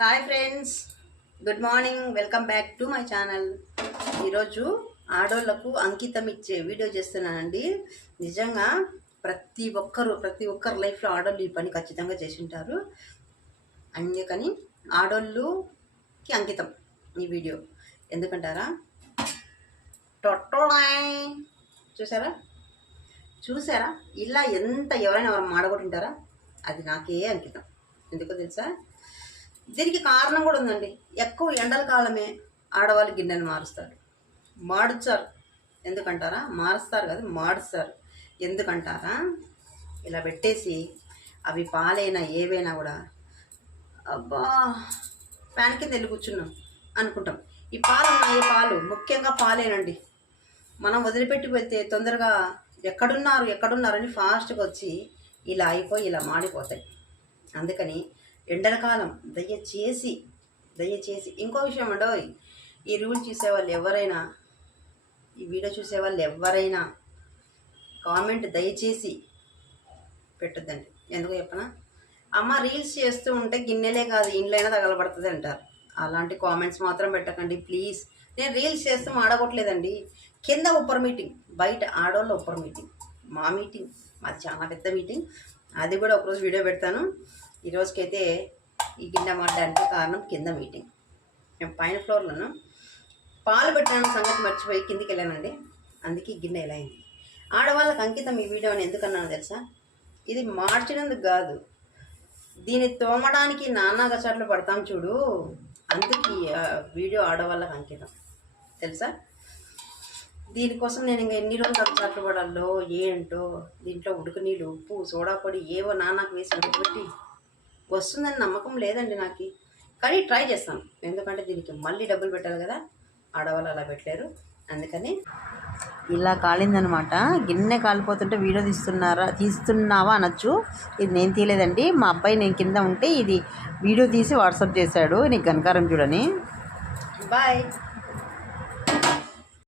Hi friends, good morning. Welcome back to my channel. ఈరోజు ఆడోళ్లకు అంకితం ఇచ్చే వీడియో చేస్తున్నానండి. నిజంగా ప్రతి ఒక్కరు లైఫ్లో ఆడోళ్ళు ఈ పని ఖచ్చితంగా చేసి ఉంటారు. అందుకని ఆడోళ్ళుకి అంకితం ఈ వీడియో. ఎందుకంటారా, టొట్టోడాయ్ చూసారా ఇలా ఎవరైనా మాడగొట్టింటారా? అది నాకే అంకితం. ఎందుకో తెలుసా? దీనికి కారణం కూడా ఉందండి. ఎక్కువ ఎండల కాలమే ఆడవాళ్ళు గిన్నెలు మాడుస్తారు. ఎందుకంటారా? మారుస్తారు కదా, మాడుస్తారు. ఎందుకంటారా? ఇలా పెట్టేసి అవి పాలైనా ఏవైనా కూడా అబ్బా ఫ్యాన్ కింద వెళ్ళి కూర్చున్నాం అనుకుంటాం. ఈ పాలు ముఖ్యంగా పాలేనండి. మనం వదిలిపెట్టి వెళ్తే తొందరగా ఎక్కడున్నారని ఫాస్ట్గా వచ్చి ఇలా అయిపోయి ఇలా మాడిపోతాయి. అందుకని ఎండల కాలం దయచేసి ఇంకో విషయం అండి, ఈ రూల్ చూసేవాళ్ళు ఎవరైనా, ఈ వీడియో చూసేవాళ్ళు ఎవరైనా కామెంట్ దయచేసి పెట్టద్దండి. ఎందుకు చెప్పనా? అమ్మ రీల్స్ చేస్తూ ఉంటే గిన్నెలే కాదు ఇండ్లైనా తగలబడుతుంది అంటారు. అలాంటి కామెంట్స్ మాత్రం పెట్టకండి ప్లీజ్. నేను రీల్స్ చేస్తూ ఆడగొట్టలేదండి. కింద ఉప్పర్ మీటింగ్, బయట ఆడోళ్ళు ఉప్పర్ మీటింగ్, మా మీటింగ్ మాది చాలా పెద్ద మీటింగ్. అది కూడా ఒకరోజు వీడియో పెడతాను. ఈరోజుకైతే ఈ గిన్నె మాడడానికి కారణం కింద మీటింగ్. మేము పైన ఫ్లోర్లోను పాలు పెట్టాను సంగతి మర్చిపోయి కిందికి వెళ్ళానండి. అందుకే గిన్నె ఎలా అయింది. ఆడవాళ్ళకి అంకితం ఈ వీడియోని ఎందుకన్నాను తెలుసా? ఇది మార్చినందుకు కాదు, దీన్ని తోమడానికి నానా గచాట్లు పడతాం చూడు, అందుకు వీడియో ఆడవాళ్ళకి అంకితం తెలుసా? దీనికోసం నేను ఇంకా ఎన్ని రోజులు గచాట్లు పడాలో ఏంటో. దీంట్లో ఉడుకు నీళ్ళు, ఉప్పు, సోడా పొడి ఏవో నాన్నకు వేసి ఉడకబెట్టి వస్తుందని నమ్మకం లేదండి నాకు. కానీ ట్రై చేస్తాను. ఎందుకంటే దీనికి మళ్ళీ డబ్బులు పెట్టాలి కదా, ఆడవాళ్ళు అలా పెట్టలేరు. అందుకని ఇలా కాలిందనమాట. గిన్నె కాలిపోతుంటే వీడియో తీస్తున్నావా అనొచ్చు. ఇది నేను తీయలేదండి, మా అబ్బాయి నేను కింద ఉంటే ఇది వీడియో తీసి వాట్సాప్ చేశాడు. నీకు కనకారం చూడని. బాయ్.